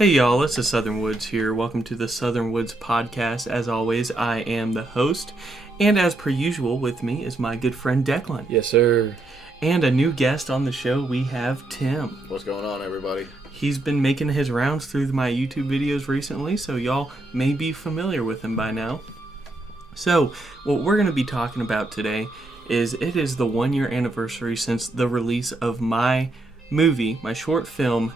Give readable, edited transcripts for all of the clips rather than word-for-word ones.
Hey y'all, it's the Southern Woods here. Welcome to the Southern Woods podcast. As always, I am the host, and as per usual, with me is my good friend Declan. Yes, sir. And a new guest on the show, we have Tim. What's going on, everybody? He's been making his rounds through my YouTube videos recently, so y'all may be familiar with him by now. So, what we're going to be talking about today is it is the 1 year anniversary since the release of my movie, my short film,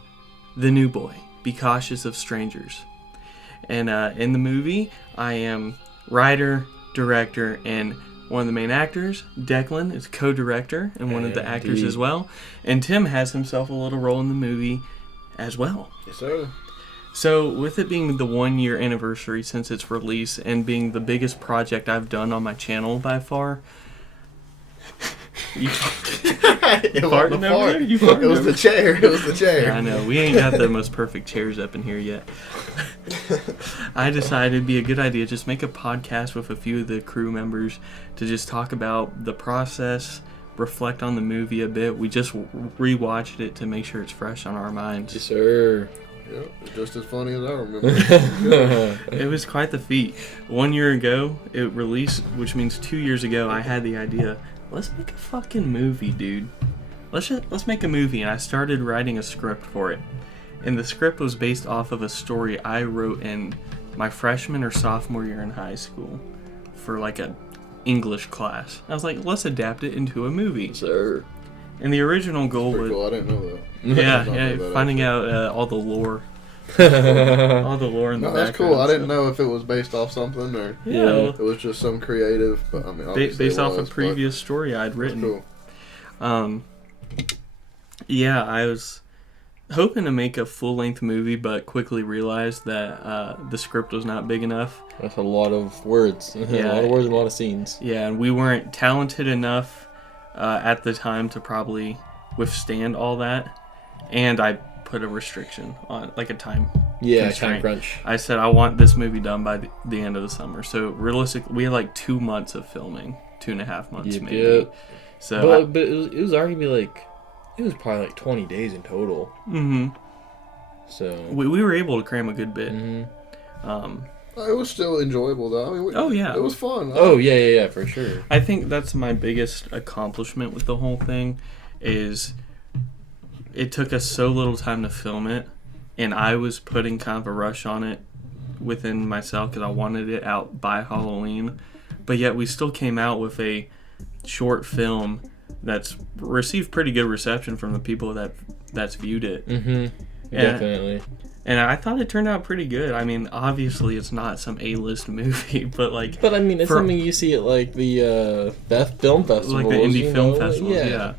The New Boy. Be Cautious of Strangers. And in the movie, I am writer, director, and one of the main actors. Declan is co-director and one of the actors as well. And Tim has himself a little role in the movie as well. Yes, sir. So with it being the 1 year anniversary since its release and being the biggest project I've done on my channel by far... You farting over there? You farting It was over the chair. It was the chair. I know. We ain't got the most perfect chairs up in here yet. I decided it'd be a good idea just make a podcast with a few of the crew members to just talk about the process, reflect on the movie a bit. We just rewatched it to make sure it's fresh on our minds. Yes, sir. Yep, just as funny as I remember. It was quite the feat. 1 year ago, it released, which means 2 years ago, I had the idea, let's make a fucking movie, dude. Let's make a movie, and I started writing a script for it. And the script was based off of a story I wrote in my freshman or sophomore year in high school for like a English class. I was like, let's adapt it into a movie. Yes, sir. And the original goal was... Cool. I didn't know that. Yeah, finding out all the lore. All the lore in the No, that's background. cool. I didn't know if it was based off something or Yeah. it was just some creative. But I mean, obviously Based it off was, a previous story I'd but written. Cool. Yeah, I was hoping to make a full-length movie, but quickly realized that the script was not big enough. That's a lot of words. Yeah. A lot of words and a lot of scenes. Yeah, and we weren't talented enough at the time to probably withstand all that. And I put a restriction on, like a time constraint. Time crunch. I said I want this movie done by the end of the summer. So realistically, we had like 2 months of filming, 2.5 months maybe. Yep. So But it was arguably like, it was probably like 20 days in total. Mm-hmm. So We were able to cram a good bit. Mm-hmm. It was still enjoyable though. I mean, Oh, yeah. it was fun. Oh yeah, for sure. I think that's my biggest accomplishment with the whole thing is it took us so little time to film it, and I was putting kind of a rush on it within myself because I wanted it out by Halloween, but yet we still came out with a short film that's received pretty good reception from the people that's viewed it. Mm-hmm. Definitely. And I thought it turned out pretty good. I mean, obviously it's not some A-list movie, but like... But I mean, it's something you see at like the film festivals. Like the indie film festivals, yeah.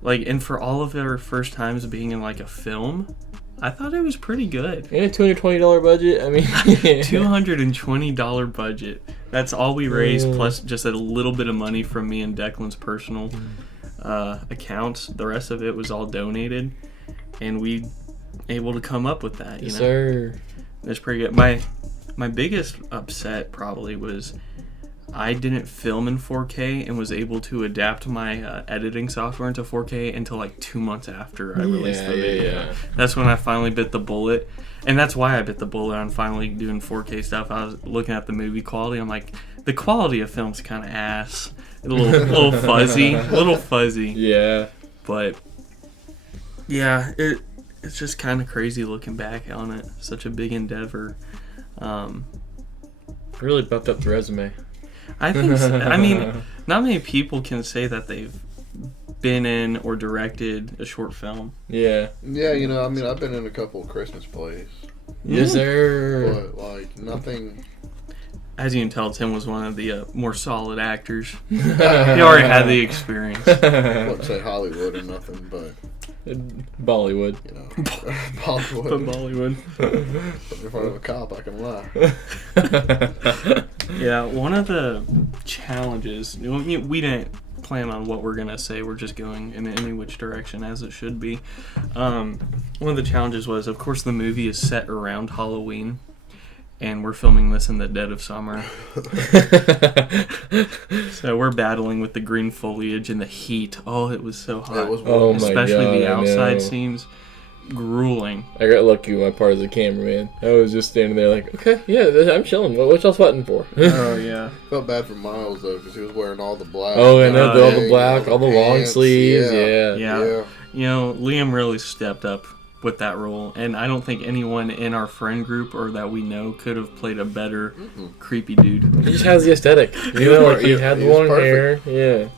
Like, and for all of our first times being in like a film, I thought it was pretty good. And a $220 budget, I mean... $220 budget. That's all we raised, plus just a little bit of money from me and Declan's personal accounts. The rest of it was all donated, and we able to come up with that. You know, sir. It's pretty good. My biggest upset probably was I didn't film in 4K and was able to adapt my editing software into 4K until like 2 months after I released the video. Yeah. That's when I finally bit the bullet. And that's why I bit the bullet on finally doing 4K stuff. I was looking at the movie quality. I'm like, the quality of film's kind of ass. A little fuzzy. Yeah. But, yeah, it's just kind of crazy looking back on it. Such a big endeavor. Really buffed up the resume. I think so. I mean, not many people can say that they've been in or directed a short film. Yeah. Yeah, you know, I mean, I've been in a couple of Christmas plays, Yes, sir. but like nothing. As you can tell, Tim was one of the more solid actors. He already had the experience. I wouldn't say Hollywood or nothing, but Bollywood. you know, Bollywood. But Bollywood. In front of a cop, I can lie. Yeah, one of the challenges, we didn't plan on what we're going to say, we're just going in any which direction as it should be. One of the challenges was, of course, the movie is set around Halloween, and we're filming this in the dead of summer. So we're battling with the green foliage and the heat. Oh, it was so hot. It was warm. Especially the I outside know. scenes. grueling. I got lucky with my part as a cameraman. I was just standing there like, okay, yeah, I'm chilling. What y'all sweating for? Oh yeah. Felt bad for Miles though, because he was wearing all the black. Oh, and Oh, all yeah, the black, all the long pants, sleeves, yeah. Yeah. You know, Liam really stepped up with that role, and I don't think anyone in our friend group or that we know could have played a better creepy dude. He just has the aesthetic. You know, like he had he was long hair. Yeah.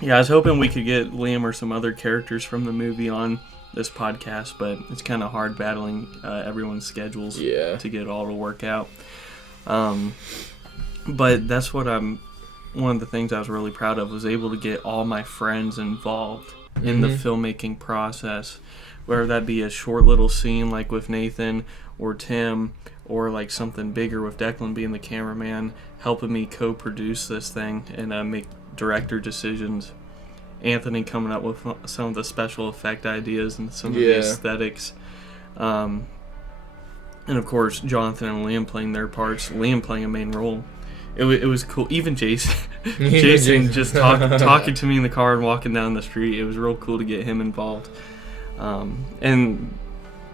Yeah, I was hoping we could get Liam or some other characters from the movie on this podcast, but it's kind of hard battling everyone's schedules to get it all to work out. But that's what one of the things I was really proud of, was able to get all my friends involved in the filmmaking process, whether that be a short little scene like with Nathan or Tim, or like something bigger with Declan being the cameraman, helping me co-produce this thing and make director decisions. Anthony coming up with some of the special effect ideas and some of the aesthetics. And of course, Jonathan and Liam playing their parts. Liam playing a main role. It was cool. Even Jason, Jason just talking to me in the car and walking down the street. It was real cool to get him involved. And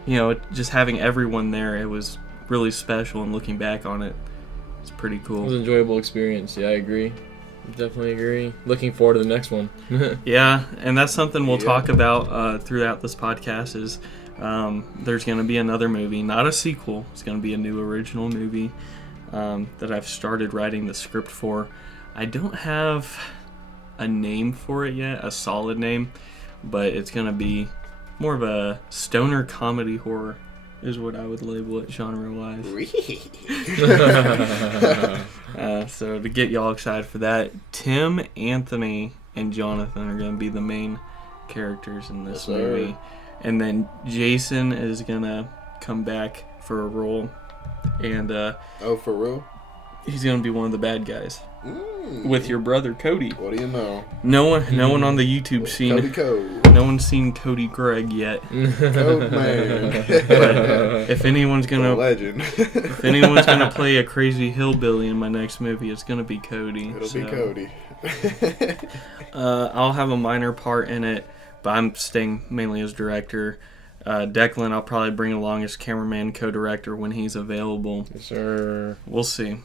you know, just having everyone there, it was really special. And looking back on it, it's pretty cool. It was an enjoyable experience. Yeah, I agree. Definitely agree. Looking forward to the next one. Yeah, and that's something we'll talk about throughout this podcast. Is there's going to be another movie, not a sequel. It's going to be a new original movie that I've started writing the script for. I don't have a name for it yet, a solid name, but it's going to be more of a stoner comedy horror is what I would label it genre-wise. So to get y'all excited for that, Tim, Anthony, and Jonathan are going to be the main characters in this movie. And then Jason is going to come back for a role. And oh, for real? He's going to be one of the bad guys. With your brother Cody. What do you know? No one on the YouTube scene. Code. No one's seen Cody Gregg yet. Code man. But if anyone's gonna legend. if anyone's gonna play a crazy hillbilly in my next movie, it's gonna be Cody. It'll be Cody. I'll have a minor part in it, but I'm staying mainly as director. Declan, I'll probably bring along as cameraman, co-director when he's available. Yes, sir. We'll see.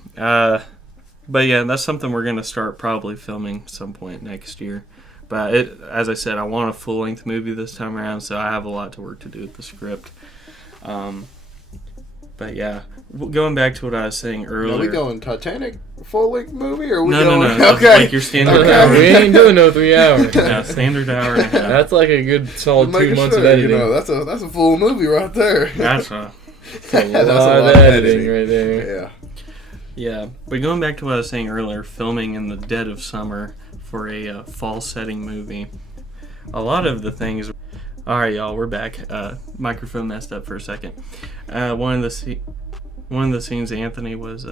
But yeah, that's something we're going to start probably filming some point next year. But as I said, I want a full-length movie this time around, so I have a lot to work to do with the script. But yeah, going back to what I was saying earlier. Are we going Titanic full-length movie? Or are we no. Okay. Like your standard hour. We ain't doing no 3 hours. Yeah, standard hour and a half. That's like a good solid 2 months of editing. You know, that's a full movie right there. That's a lot of editing right there. Yeah. Yeah, but going back to what I was saying earlier, filming in the dead of summer for a fall setting movie, a lot of the things... Alright, y'all, we're back. Microphone messed up for a second. One of the scenes, Anthony was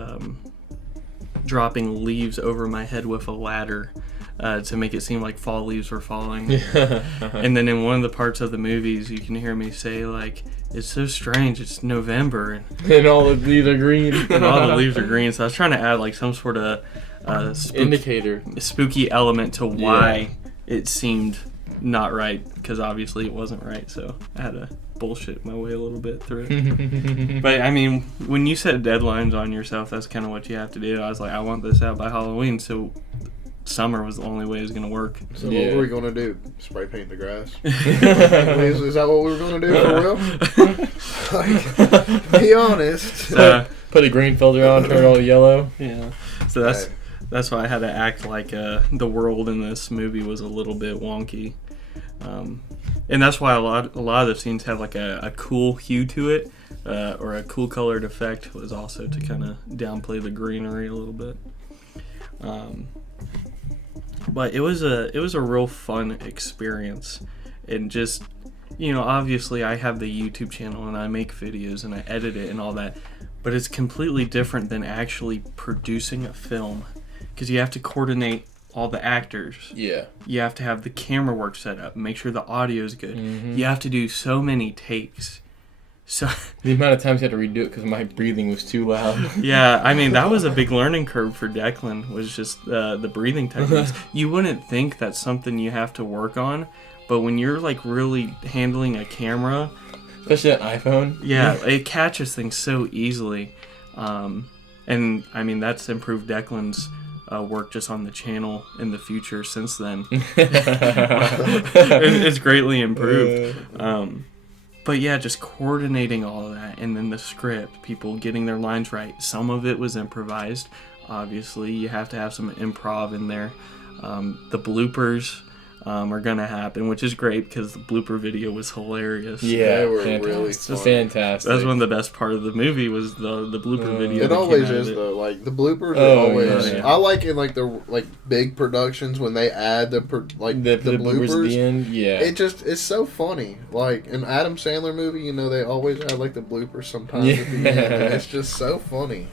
dropping leaves over my head with a ladder to make it seem like fall leaves were falling. And then in one of the parts of the movies, you can hear me say, like, it's so strange, it's November. And all the leaves are green. And all the leaves are green. So I was trying to add, like, some sort of indicator. Spooky element to why it seemed not right, because obviously it wasn't right. So I had to bullshit my way a little bit through it. But, I mean, when you set deadlines on yourself, that's kind of what you have to do. I was like, I want this out by Halloween, so... Summer was the only way it was going to work. So what were we going to do? Spray paint the grass? Is that what we were going to do for real? Like, be honest. So, put a green filter on, turn it all yellow. Yeah. So that's why I had to act like the world in this movie was a little bit wonky. And that's why a lot of the scenes have like a cool hue to it, or a cool colored effect, was also to kind of downplay the greenery a little bit. But it was a real fun experience, and just, you know, obviously I have the YouTube channel and I make videos and I edit it and all that, but it's completely different than actually producing a film, because you have to coordinate all the actors. Yeah. You have to have the camera work set up, make sure the audio is good. Mm-hmm. You have to do so many takes. So the amount of times you had to redo it because my breathing was too loud. Yeah, I mean, that was a big learning curve for Declan, was just the breathing techniques. You wouldn't think that's something you have to work on, but when you're like really handling a camera, especially an iPhone. yeah, it catches things so easily. And I mean, that's improved Declan's work just on the channel in the future since then. It's greatly improved. But yeah, just coordinating all of that, and then the script, people getting their lines right. Some of it was improvised. Obviously, you have to have some improv in there. The bloopers are going to happen, which is great because the blooper video was hilarious. Yeah, They were fantastic. really It's funny. fantastic. That's one of the best part of the movie was the blooper video. It that always came out is of it. though. Like the bloopers Oh, are always. yeah. I like in like the big productions when they add the bloopers. at the end. Yeah. It's so funny. Like an Adam Sandler movie, you know, they always add like the bloopers sometimes at the end. Yeah. And it's just so funny.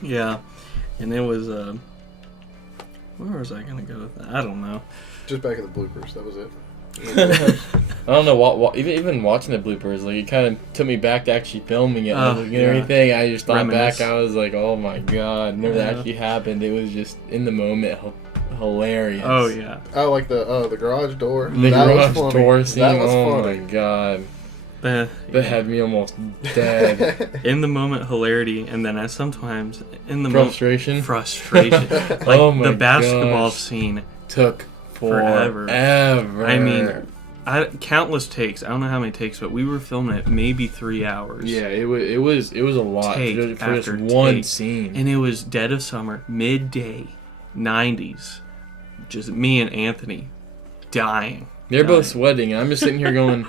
Yeah, and it was where was I gonna go with that? I don't know. Just back at the bloopers. That was it. I don't know. Even watching the bloopers, like it kind of took me back to actually filming it and yeah. everything. I just thought Reminisce. back. I was like, oh my god, never that actually happened. It was just in the moment, hilarious. Oh yeah, Oh, like the garage door. The that garage was funny. door scene. That was Oh funny. my god, yeah. that had me almost dead. In the moment hilarity, and then sometimes in the Frustration frustration. Like Oh my the basketball gosh. scene. took Forever. forever. I mean, countless takes. I don't know how many takes, but we were filming it maybe 3 hours. yeah, it was a lot Take for just after one take. scene. And it was dead of summer, midday, 90s. Just me and Anthony dying. They're both Dying. sweating, and I'm just sitting here going,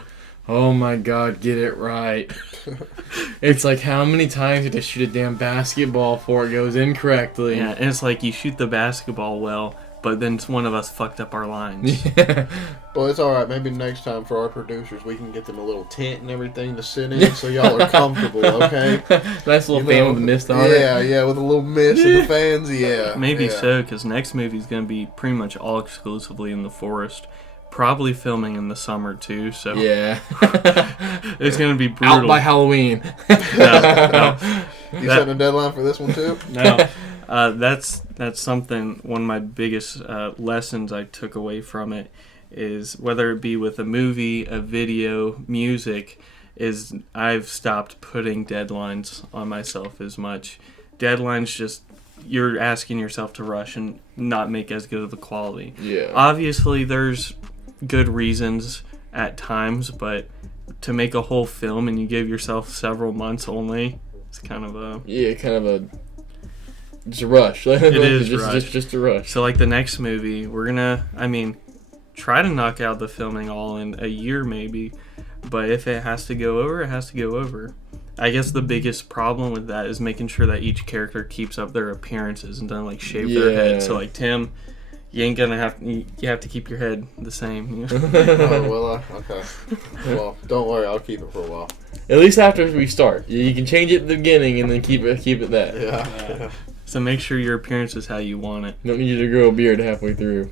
oh my god, get it right. It's like, how many times did I shoot a damn basketball before it goes incorrectly? Yeah, and it's like you shoot the basketball well, but then one of us fucked up our lines. Well, it's all right. Maybe next time for our producers, we can get them a little tent and everything to sit in, so y'all are comfortable. Okay. Nice little You fan know, with the mist on it. Yeah, with a little mist and the fans. Yeah, Maybe yeah. so, because next movie is going to be pretty much all exclusively in the forest. Probably filming in the summer, too, so Yeah. it's going to be brutal. Out by Halloween. No. You That- setting a deadline for this one too? No, that's something. One of my biggest lessons I took away from it is whether it be with a movie, a video, music, is I've stopped putting deadlines on myself as much. Deadlines just you're asking yourself to rush and not make as good of a quality. Yeah. Obviously, there's good reasons at times, but to make a whole film and you give yourself several months only, it's kind of a Yeah, kind of a just a rush. It is just a rush. So like the next movie, we're gonna, try to knock out the filming all in a year maybe, but if it has to go over, it has to go over. I guess the biggest problem with that is making sure that each character keeps up their appearances and doesn't like shave their head. So like Tim, you ain't gonna you have to keep your head the same. You know? Oh, well, okay. Well, don't worry, I'll keep it for a while. At least after we start, you can change it at the beginning and then keep it that. Yeah. So make sure your appearance is how you want it. Don't need you to grow a beard halfway through.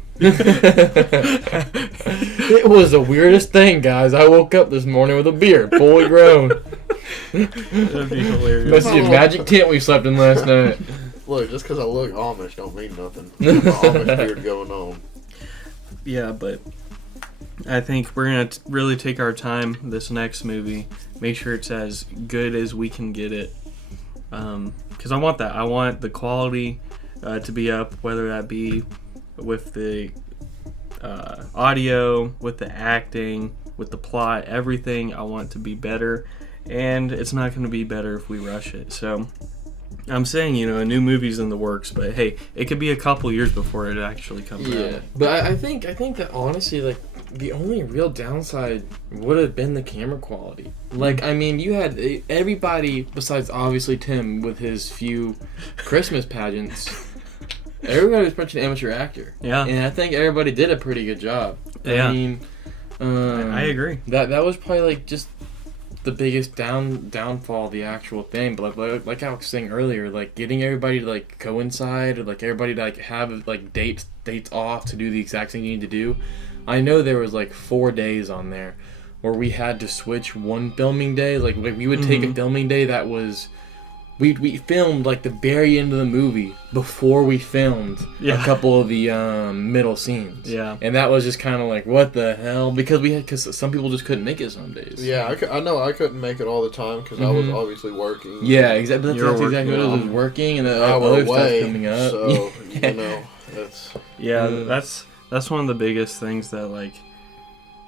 It was the weirdest thing, guys. I woke up this morning with a beard, fully grown. That'd be hilarious. Must be a magic tent we slept in last night. Look, just because I look Amish don't mean nothing. There's an Amish beard going on. Yeah, but I think we're going to really take our time this next movie, make sure it's as good as we can get it. Because I want that. I want the quality to be up, whether that be with the audio, with the acting, with the plot, everything. I want to be better, and it's not going to be better if we rush it. So I'm saying, a new movie's in the works, but hey, it could be a couple years before it actually comes out. But I think that honestly, like, the only real downside would have been the camera quality. Like, you had everybody besides obviously Tim with his few Christmas pageants. Everybody was pretty much an amateur actor. Yeah. And I think everybody did a pretty good job. Yeah. I agree. That was probably like just the biggest downfall of the actual thing. But like I was saying earlier, like getting everybody to like coincide, or like everybody to like have like dates off to do the exact thing you need to do. I know there was like 4 days on there where we had to switch one filming day. Like we would take a filming day that was we filmed like the very end of the movie before we filmed a couple of the middle scenes. Yeah. And that was just kind of like, what the hell? Because some people just couldn't make it some days. Yeah, I know I couldn't make it all the time because I was obviously working. Yeah, exactly. That's exactly what it was. working. Working and Hour other away, stuff coming up. So you know, it's that's one of the biggest things that like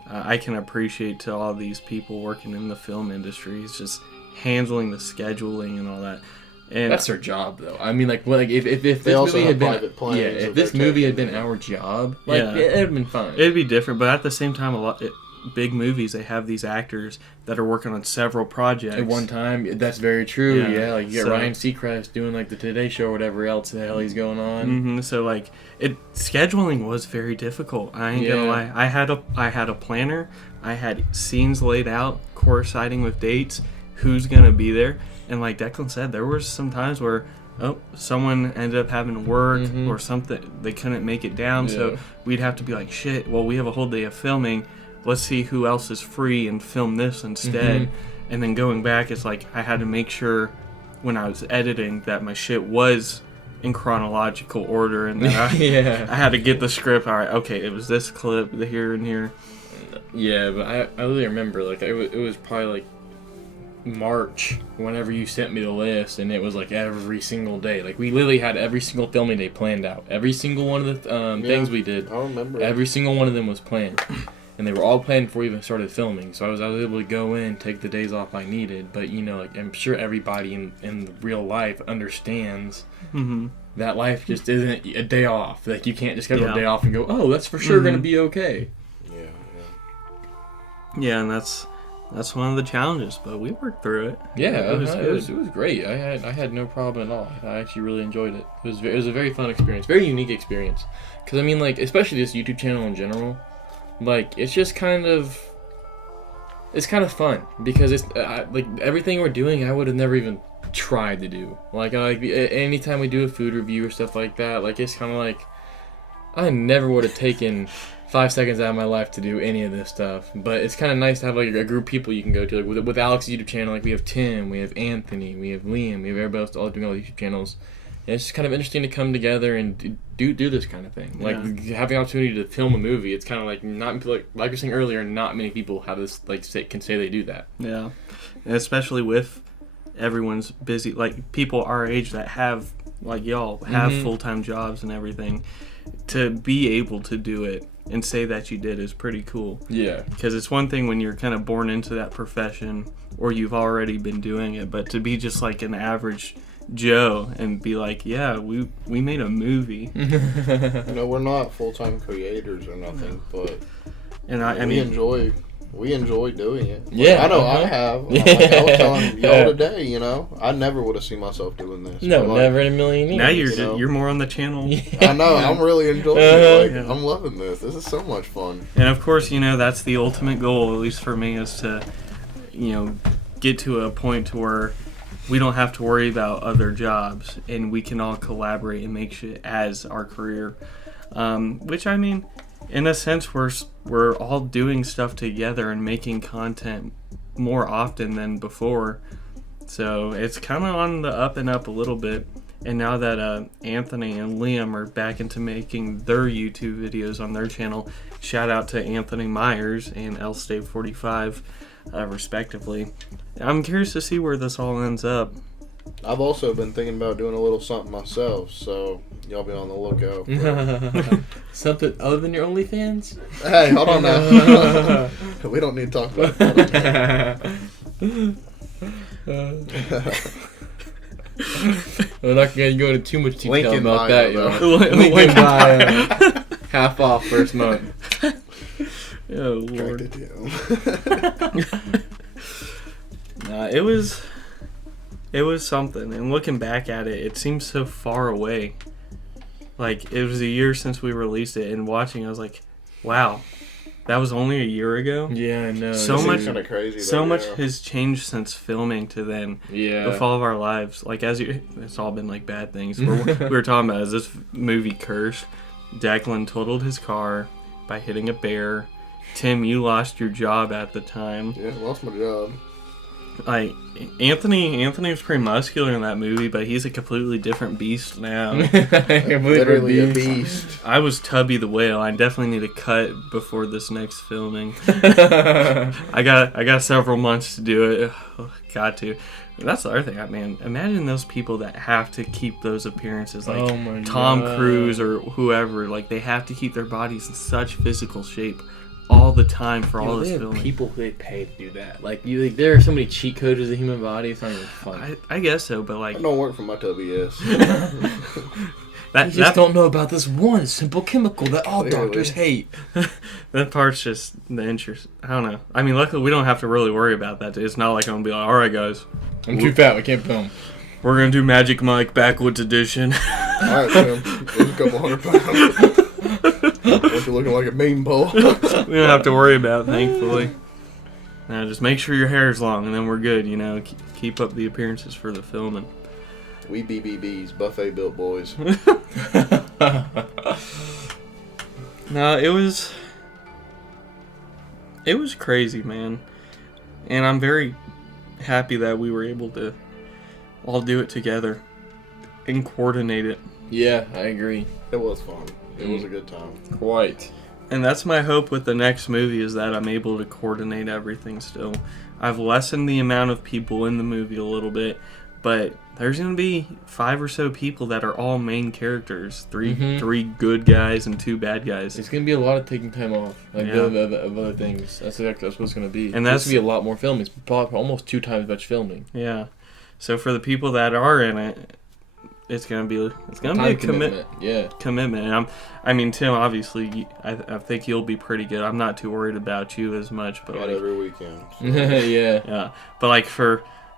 I can appreciate to all these people working in the film industry. Is just handling the scheduling and all that. And that's their job, though. I mean, like, if this they also movie have had been, private planes if that this they're movie had taking, been our job, like, it'd have been fine. It'd be different, but at the same time, big movies, they have these actors that are working on several projects at one time. That's very true. Yeah, like you get So, Ryan Seacrest doing like the Today Show or whatever else the hell he's going on. So like, scheduling was very difficult. I ain't gonna lie. I had a planner. I had scenes laid out, coinciding with dates, who's gonna be there, and like Declan said, there were some times where someone ended up having work or something, they couldn't make it down, so we'd have to be like, shit, well, we have a whole day of filming, let's see who else is free and film this instead. And then going back, it's like I had to make sure when I was editing that my shit was in chronological order, and that I had to get the script. All right, okay, it was this clip here and here. Yeah, but I really remember, like, it was probably like March whenever you sent me the list, and it was like every single day. Like, we literally had every single filming day planned out. Every single one of the things we did, I remember. every single one of them was planned. And they were all planned before we even started filming. So I was able to go in, take the days off I needed. But, you know, like, I'm sure everybody in real life understands that life just isn't a day off. Like, you can't just schedule a day off and go, oh, that's for sure going to be okay. Yeah, and that's one of the challenges, but we worked through it. Yeah, it was it was great. I had no problem at all. I actually really enjoyed it. It was a very fun experience, very unique experience. Because, I mean, like, especially this YouTube channel in general, like, it's just kind of fun because it's like everything we're doing I would have never even tried to do. Like anytime we do a food review or stuff like that, like, it's kind of like I never would have taken 5 seconds out of my life to do any of this stuff. But it's kind of nice to have like a group of people you can go to. Like with Alex's YouTube channel, like we have Tim, we have Anthony, we have Liam, we have everybody else all doing all the YouTube channels. And it's just kind of interesting to come together and do this kind of thing. Like having the opportunity to film a movie, it's kind of like not like you were saying earlier, not many people have this can say they do that. Yeah, and especially with everyone's busy, like people our age that have like y'all have full-time jobs and everything. To be able to do it and say that you did is pretty cool. Yeah, because it's one thing when you're kind of born into that profession or you've already been doing it, but to be just like an average Joe and be like, yeah, we made a movie. You know, we're not full-time creators or nothing, but we enjoy doing it. Yeah, I know I have. Like I was telling y'all today, you know, I never would have seen myself doing this. No, like, never in a million years. Now you're more on the channel. I know. I'm really enjoying it. Like, I'm loving this. This is so much fun. And of course, you know, that's the ultimate goal, at least for me, is to, you know, get to a point to where we don't have to worry about other jobs and we can all collaborate and make shit as our career. Which, I mean, in a sense, we're all doing stuff together and making content more often than before. So it's kind of on the up and up a little bit. And now that Anthony and Liam are back into making their YouTube videos on their channel, shout out to Anthony Myers and Ep.4, respectively. I'm curious to see where this all ends up. I've also been thinking about doing a little something myself, so y'all be on the lookout. Something other than your OnlyFans? Hey, hold on now. We don't need to talk about that. We're not going to go into too much detail Link in about bio, that, yo. though. Link in bio. Half off first month. Oh, Lord. It was something, and looking back at it, it seems so far away. Like, it was a year since we released it, and watching, I was like, wow, that was only a year ago? Yeah, I know. So much kind of crazy. So much has changed since filming to then. Yeah. With all of our lives. Like, it's all been, like, bad things. We were talking about, is this movie cursed? Declan totaled his car by hitting a bear. Tim, you lost your job at the time. Yeah, lost my job. Like, Anthony was pretty muscular in that movie, but he's a completely different beast now. Literally a beast. I was Tubby the Whale. I definitely need a cut before this next filming. I got several months to do it. Got to. That's the other thing, man. Imagine those people that have to keep those appearances, like Tom Cruise or whoever. Like, they have to keep their bodies in such physical shape all the time for all this filming. People who they pay to do that. Like, there are so many cheat codes of the human body. It's not even fun. I guess so, but like, I don't work for my Tubby ass. You just don't know about this one simple chemical that all doctors hate. That part's just the interest. I don't know. I mean, luckily we don't have to really worry about that. It's not like I'm gonna be like, all right, guys, I'm too fat. We can't film. we're gonna do Magic Mike Backwoods Edition. All right, Tim. Lose a couple 100 pounds. Want you looking like a bean pole. We don't have to worry about it, thankfully. Now just make sure your hair's long, and then we're good. You know, keep up the appearances for the filming. We BBBs, buffet built boys. No, it was crazy, man, and I'm very happy that we were able to all do it together and coordinate it. Yeah, I agree. It was fun. It was a good time. Quite. And that's my hope with the next movie, is that I'm able to coordinate everything still. I've lessened the amount of people in the movie a little bit, but there's going to be 5 or so people that are all main characters. Three good guys and 2 bad guys. It's going to be a lot of taking time off, like of other things. That's exactly what it's going to be. And that's going to be a lot more filming. It's probably almost 2 times as much filming. Yeah. So for the people that are in it, it's gonna be a commitment. Yeah, commitment. And I mean, Tim, obviously, I think you'll be pretty good. I'm not too worried about you as much, but like, every weekend. So. Yeah. But like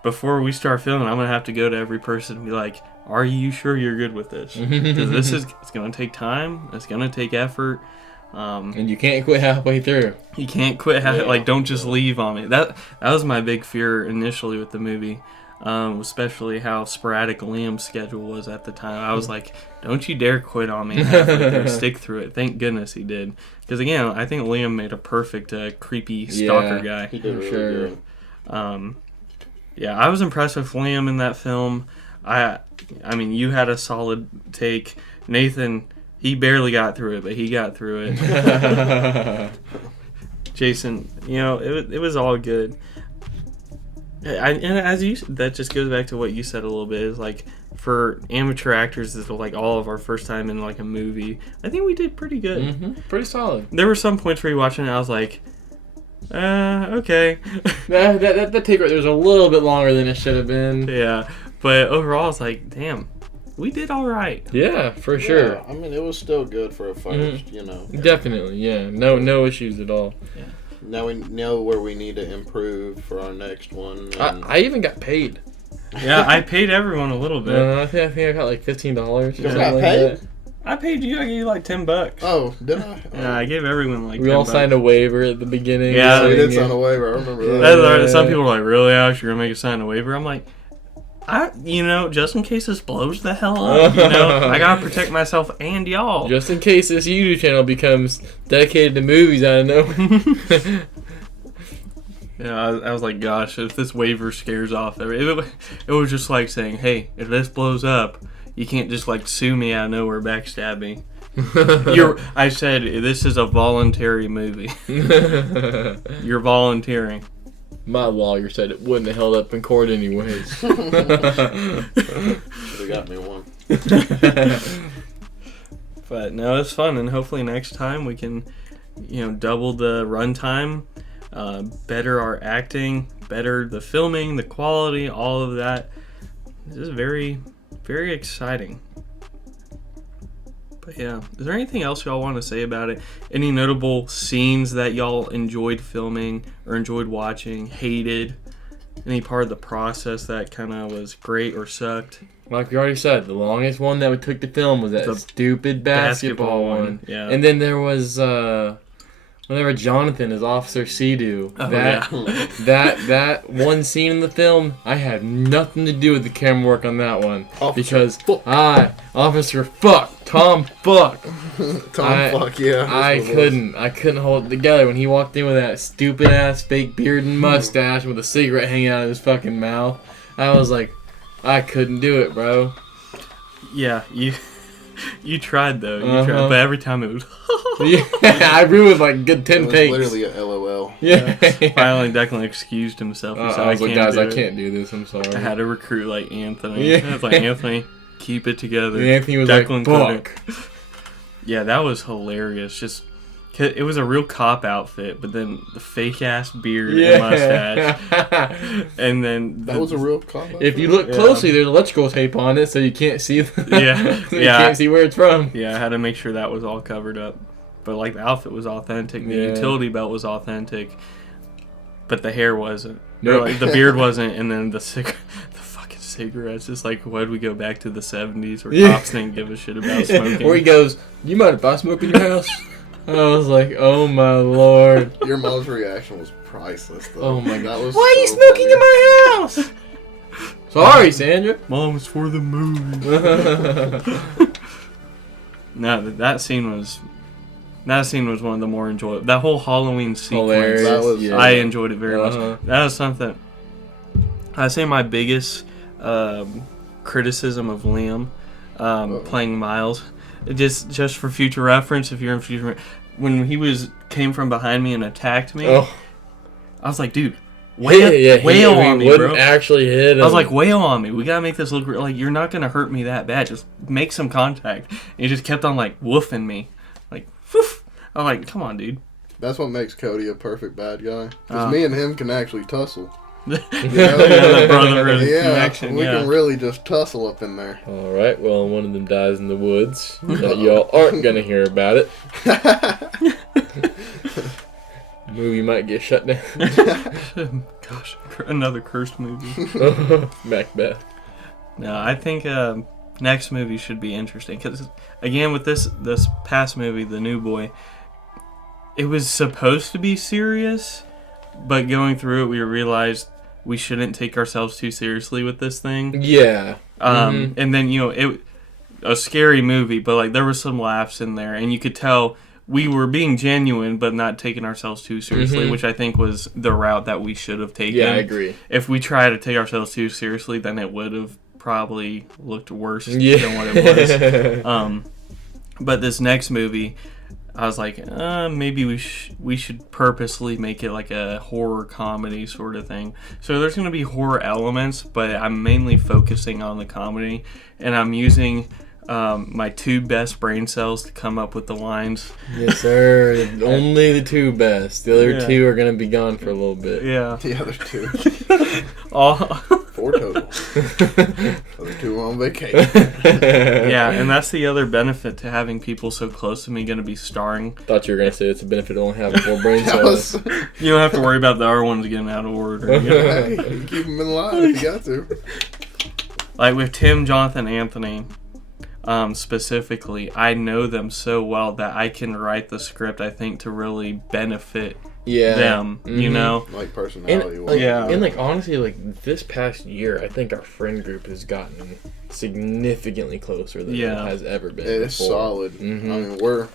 before we start filming, I'm gonna have to go to every person and be like, "Are you sure you're good with this? Because it's gonna take time. It's gonna take effort." And you can't quit halfway through. You can't quit. Like, don't just leave on me. That was my big fear initially with the movie. Especially how sporadic Liam's schedule was at the time. I was like, don't you dare quit on me halfway through. Stick through it. Thank goodness he did. Because, again, I think Liam made a perfect creepy stalker guy. He did really good. Yeah, I was impressed with Liam in that film. I mean, you had a solid take. Nathan, he barely got through it, but he got through it. Jason, it was all good. And as you, that just goes back to what you said a little bit. Is like, for amateur actors, this was like all of our first time in like a movie. I think we did pretty good. Pretty solid. There were some points where you watching it, I was like, okay. that take right there was a little bit longer than it should have been. Yeah, but overall, it's like, damn, we did all right. Yeah, for sure. I mean, it was still good for a first. Definitely, yeah. No issues at all. Yeah. Now we know where we need to improve for our next one. I even got paid. Yeah, I paid everyone a little bit. I think I got like $15. You got paid? I paid you. I gave you like $10. Oh, did I? Yeah, I gave everyone like. We all signed a waiver at the beginning. Yeah, we did sign a waiver. I remember that. Some people were like, "Really, Alex? You're gonna make us sign a waiver?" I'm like, just in case this blows the hell up, I gotta protect myself and y'all. Just in case this YouTube channel becomes dedicated to movies, I don't know. Yeah, I was like, gosh, if this waiver scares off, it was just like saying, hey, if this blows up, you can't just like sue me out of nowhere, backstab me. I said, this is a voluntary movie. You're volunteering. My lawyer said it wouldn't have held up in court anyways. Should have got me one. But no, it's fun, and hopefully next time we can, double the runtime, better our acting, better the filming, the quality, all of that. This is very, very exciting. But yeah, is there anything else y'all want to say about it? Any notable scenes that y'all enjoyed filming or enjoyed watching, hated? Any part of the process that kind of was great or sucked? Like we already said, the longest one that we took to film was that stupid basketball one. Yeah. And then there was, Whenever Jonathan is Officer Sea-Doo, Oh, that one scene in the film, I had nothing to do with the camera work on that one. Because Officer Tom Fuck. Yeah. I couldn't hold it together when he walked in with that stupid ass fake beard and mustache with a cigarette hanging out of his fucking mouth. I was like, I couldn't do it, bro. Yeah, you tried though. You tried, but every time it was. Yeah, I ruined like good 10 takes. Literally a LOL. Yeah. Finally, Declan excused himself. He said, I was like, guys, I do it." can't do this. I'm sorry. I had to recruit like Anthony. Yeah. I was like, Anthony, keep it together. And Anthony was Declan like, couldn't. Yeah, that was hilarious. Just. It was a real cop outfit, but then the fake ass beard and mustache, and then That was a real cop. If you look closely, there's electrical tape on it, so you can't see. You can't see where it's from. Yeah, I had to make sure that was all covered up. But like the outfit was authentic, the utility belt was authentic, but the hair wasn't. No, like, the beard wasn't, and then the fucking cigarettes. Just like, why'd we go back to the 70s where cops didn't give a shit about smoking? Where he goes, you mind if I smoke in your house? I was like, oh my lord. Your mom's reaction was priceless, though. Oh my god. Was Why are you so smoking funny. in my house? Sorry, Sandra. Mom, it's for the movie. No, that scene was one of the more enjoyable. That whole Halloween sequence, Hilarious. I enjoyed it very much. That was something. I say my biggest criticism of Liam playing Miles, just for future reference, if you're in future, when he came from behind me and attacked me, I was like, dude, wail on me, bro. Actually hit him. I was like, wail on me. We gotta make this look like you're not gonna hurt me that bad. Just make some contact. And he just kept on like woofing me, like, woof. I'm like, come on, dude. That's what makes Cody a perfect bad guy. Because me and him can actually tussle. The brotherhood connection. We can really just tussle up in there. Alright, well, one of them dies in the woods. That y'all aren't gonna hear about it. Movie might get shut down. Gosh, another cursed movie. Macbeth. No, I think next movie should be interesting. Because, again, with this past movie, The New Boy, it was supposed to be serious, but going through it, we realized we shouldn't take ourselves too seriously with this thing. Yeah. And then, it a scary movie, but like there were some laughs in there, and you could tell we were being genuine, but not taking ourselves too seriously, which I think was the route that we should have taken. Yeah, I agree. If we tried to take ourselves too seriously, then it would have probably looked worse than what it was. But this next movie, I was like, maybe we should purposely make it like a horror comedy sort of thing. So there's going to be horror elements, but I'm mainly focusing on the comedy, and I'm using my two best brain cells to come up with the lines. Yes, sir. Only the two best. The other two are going to be gone for a little bit. Yeah. The other two. All 4 total. Other 2 are on vacation. Yeah, and that's the other benefit to having people so close to me going to be starring. Thought you were going to say it's a benefit to only having 4 brain cells. You don't have to worry about the other ones getting out of order. Hey, you keep them in line if you got to. Like with Tim, Jonathan, Anthony, specifically, I know them so well that I can write the script, I think, to really benefit them, you know? Like personality. And like honestly, like this past year, I think our friend group has gotten significantly closer than it has ever been. It's before. solid. I mean, we're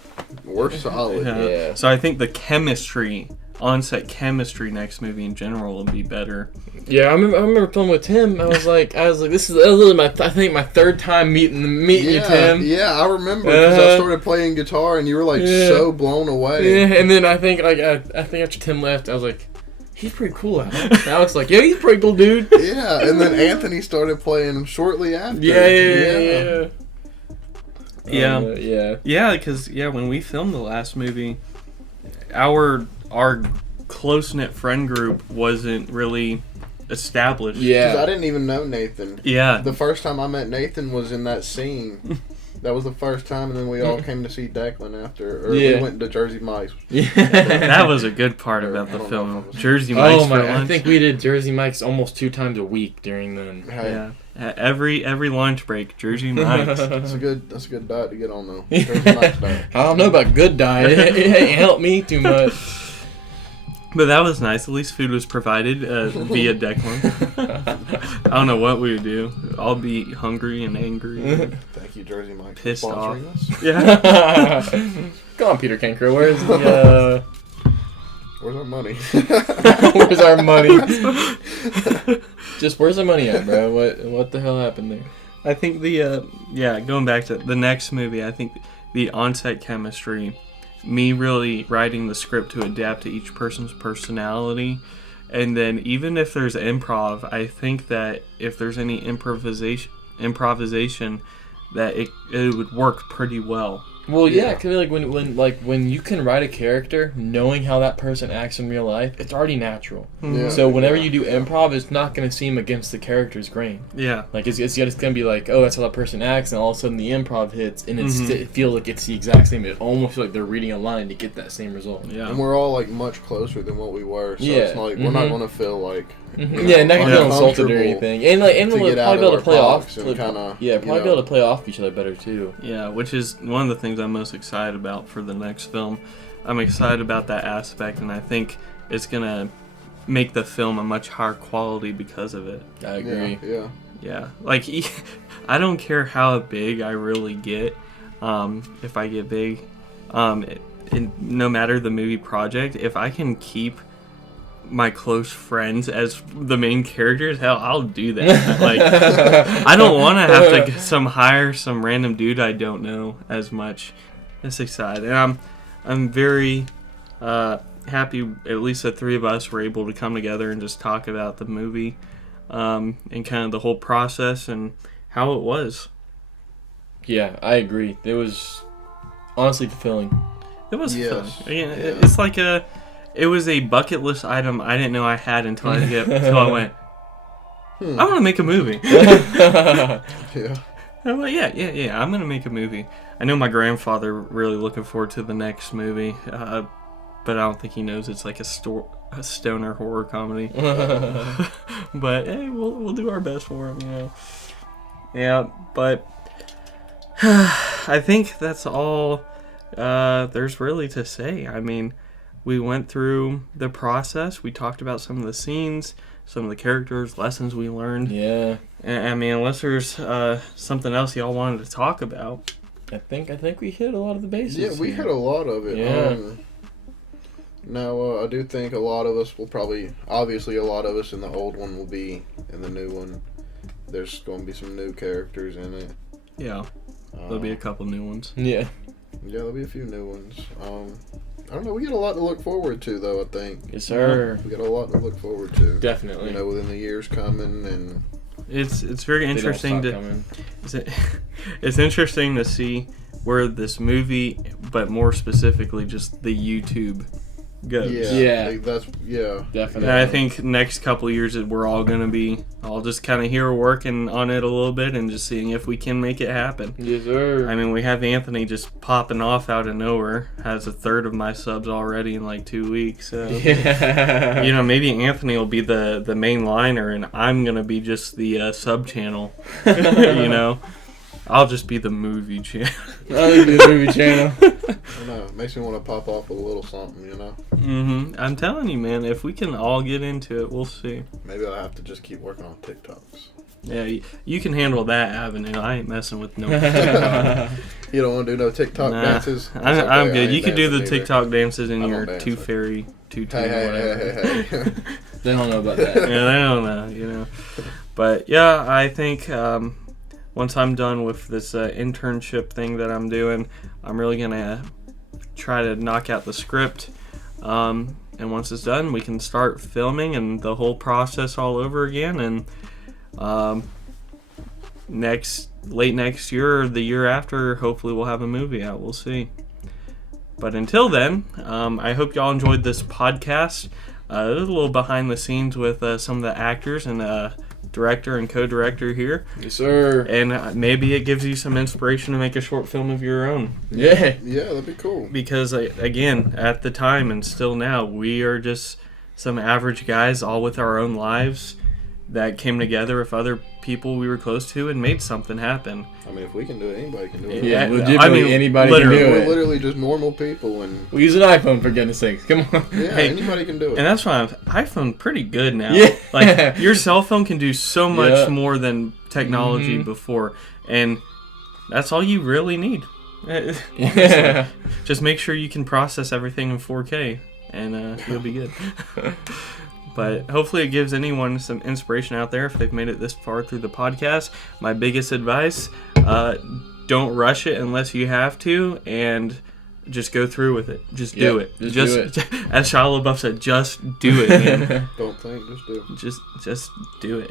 solid. Yeah. So I think the chemistry, on-set chemistry next movie in general will be better. Yeah, I remember filming with Tim. I was like, this is literally my 3rd time meeting you, Tim. Yeah, I remember because I started playing guitar and you were like so blown away. Yeah, and then I think after Tim left, I was like, he's pretty cool, Alex. Alex like, yeah, he's a pretty cool dude. Yeah, and then Anthony started playing shortly after. Yeah. Yeah, because when we filmed the last movie, our close-knit friend group wasn't really established. Because I didn't even know Nathan. Yeah. The first time I met Nathan was in that scene That was the first time, and then we all came to see Declan after. Or Yeah. we went to Jersey Mike's. Yeah. That was a good part about the film. Jersey Mike's for lunch. I think we did Jersey Mike's almost 2 times a week during then. Hey, Yeah. Every lunch break, Jersey Mike's. that's a good diet to get on though. Jersey Mike's diet. I don't know about good diet. It ain't helped me too much. But that was nice. At least food was provided via Declan. I don't know what we would do. I'll be hungry and angry. Thank you, Jersey Mike's, Pissed for off. sponsoring us. Yeah. Come on, Peter Cancro. Where's the Where's our money? where's our money? Just where's the money at, bro? What the hell happened there? I think going back to the next movie, I think the on-set chemistry, me really writing the script to adapt to each person's personality, and then even if there's improv, I think that if there's any improvisation, that it would work pretty well. Well, Yeah. yeah, cause when you can write a character knowing how that person acts in real life, it's already natural. Yeah. So whenever Yeah. you do improv, it's not gonna seem against the character's grain. Yeah. Like it's gonna be like, oh, that's how that person acts, and all of a sudden the improv hits, and Mhm. it feels like it's the exact same. It almost feels like they're reading a line to get that same result. Yeah. And we're all like much closer than what we were, so Yeah. it's not like we're not Mhm. gonna feel like Yeah, not gonna feel insulted or uncomfortable anything, and we'll to get out probably be of able our to play off. box and kinda, Probably be able to play off each other better too. Yeah, which is one of the things I'm most excited about for the next film. I'm excited about that aspect, and I think it's gonna make the film a much higher quality because of it. I agree. Yeah. Yeah, like I don't care how big I really get. If I get big, and no matter the movie project, if I can keep my close friends as the main characters, hell, I'll do that. Like, I don't want to have to hire some random dude I don't know as much. It's exciting. And I'm very happy. At least the three of us were able to come together and just talk about the movie, and kind of the whole process and how it was. Yeah, I agree. It was honestly fulfilling. It was Yes. fun. Again, Yeah. it's like it was a bucket list item I didn't know I had until I went, I want to make a movie. Yeah. I'm like, yeah, I'm going to make a movie. I know my grandfather really looking forward to the next movie, but I don't think he knows it's like a stoner horror comedy. But hey, we'll do our best for him, you know. Yeah, but I think that's all there's really to say. I mean, we went through the process. We talked about some of the scenes, some of the characters, lessons we learned. Yeah. I mean, unless there's something else y'all wanted to talk about. I think we hit a lot of the bases. Yeah, we here. hit a lot of it. Yeah. Now, I do think a lot of us will obviously a lot of us in the old one will be in the new one. There's going to be some new characters in it. Yeah, there'll be a couple new ones. Yeah. Yeah, there'll be a few new ones. I don't know, we got a lot to look forward to, though, I think. Yes, sir. We got a lot to look forward to. Definitely. You know, within the years coming, and It's very They don't interesting stop to coming. it's interesting to see where this movie, but more specifically just the YouTube goes. Yeah. Definitely. And I think next couple of years we're all going to be all just kind of here working on it a little bit and just seeing if we can make it happen. Yes, sir. I mean, we have Anthony just popping off out of nowhere, has a third of my subs already in like 2 weeks. So, Yeah. you know, maybe Anthony will be the main liner and I'm going to be just the sub channel. You know, I'll just be the movie channel. I'll be the movie channel. I don't know. It makes me want to pop off with a little something, you know? I'm telling you, man, if we can all get into it, we'll see. Maybe I'll have to just keep working on TikToks. Yeah, you can handle that avenue. I ain't messing with no. You don't want to do no TikTok Nah, dances? I'm That's okay, I good. ain't You can do the dancing either. TikTok dances in I your don't dance, tooth so- fairy, tutu, Hey. whatever. They don't know about that. Yeah, they don't know, you know. But yeah, I think once I'm done with this internship thing that I'm doing, I'm really gonna try to knock out the script. And once it's done, we can start filming and the whole process all over again. And late next year or the year after, hopefully we'll have a movie out. We'll see. But until then, I hope y'all enjoyed this podcast. It was a little behind the scenes with some of the actors and director and co-director here. Yes, sir. And maybe it gives you some inspiration to make a short film of your own. Yeah. Yeah, that'd be cool. Because, again, at the time and still now, we are just some average guys all with our own lives that came together with other people we were close to and made something happen. I mean, if we can do it, anybody can do it. Yeah, Yeah, legitimately I mean, anybody literally. can do We're it. literally just normal people, and We use an iPhone, for goodness sakes. Come on. yeah, Hey, anybody can do it. And that's why iPhone pretty good now. Yeah. Like, your cell phone can do so much Yeah. more than technology Mhm. before. And that's all you really need. Yeah. Just make sure you can process everything in 4K, and you'll be good. But hopefully it gives anyone some inspiration out there if they've made it this far through the podcast. My biggest advice, don't rush it unless you have to, and just go through with it. Just do Yep, it. just do it. As Shia LaBeouf said, just do it, man. Don't think, just do it. just do it.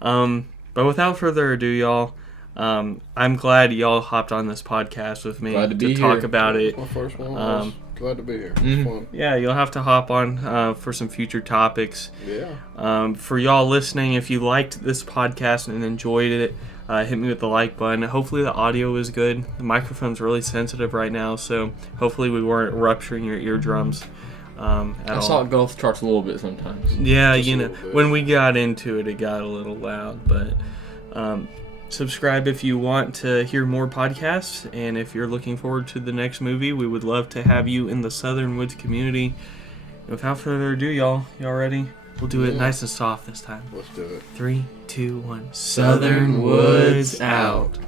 But without further ado, y'all, I'm glad y'all hopped on this podcast with me Glad to be talk here. about it. It's my first one. I was glad to be here. It's Mhm. fun. Yeah, you'll have to hop on for some future topics. Yeah. For y'all listening, if you liked this podcast and enjoyed it, hit me with the like button. Hopefully the audio is good. The microphone's really sensitive right now, so hopefully we weren't rupturing your eardrums at I all. saw it go off the charts a little bit sometimes. Yeah, Just a you know, little bit. when we got into it, it got a little loud, but subscribe if you want to hear more podcasts, and if you're looking forward to the next movie, we would love to have you in the Southern Woods community. Without further ado, y'all ready? We'll do it Yeah. nice and soft this time. Let's do it. 3, 2, 1. Southern Woods out.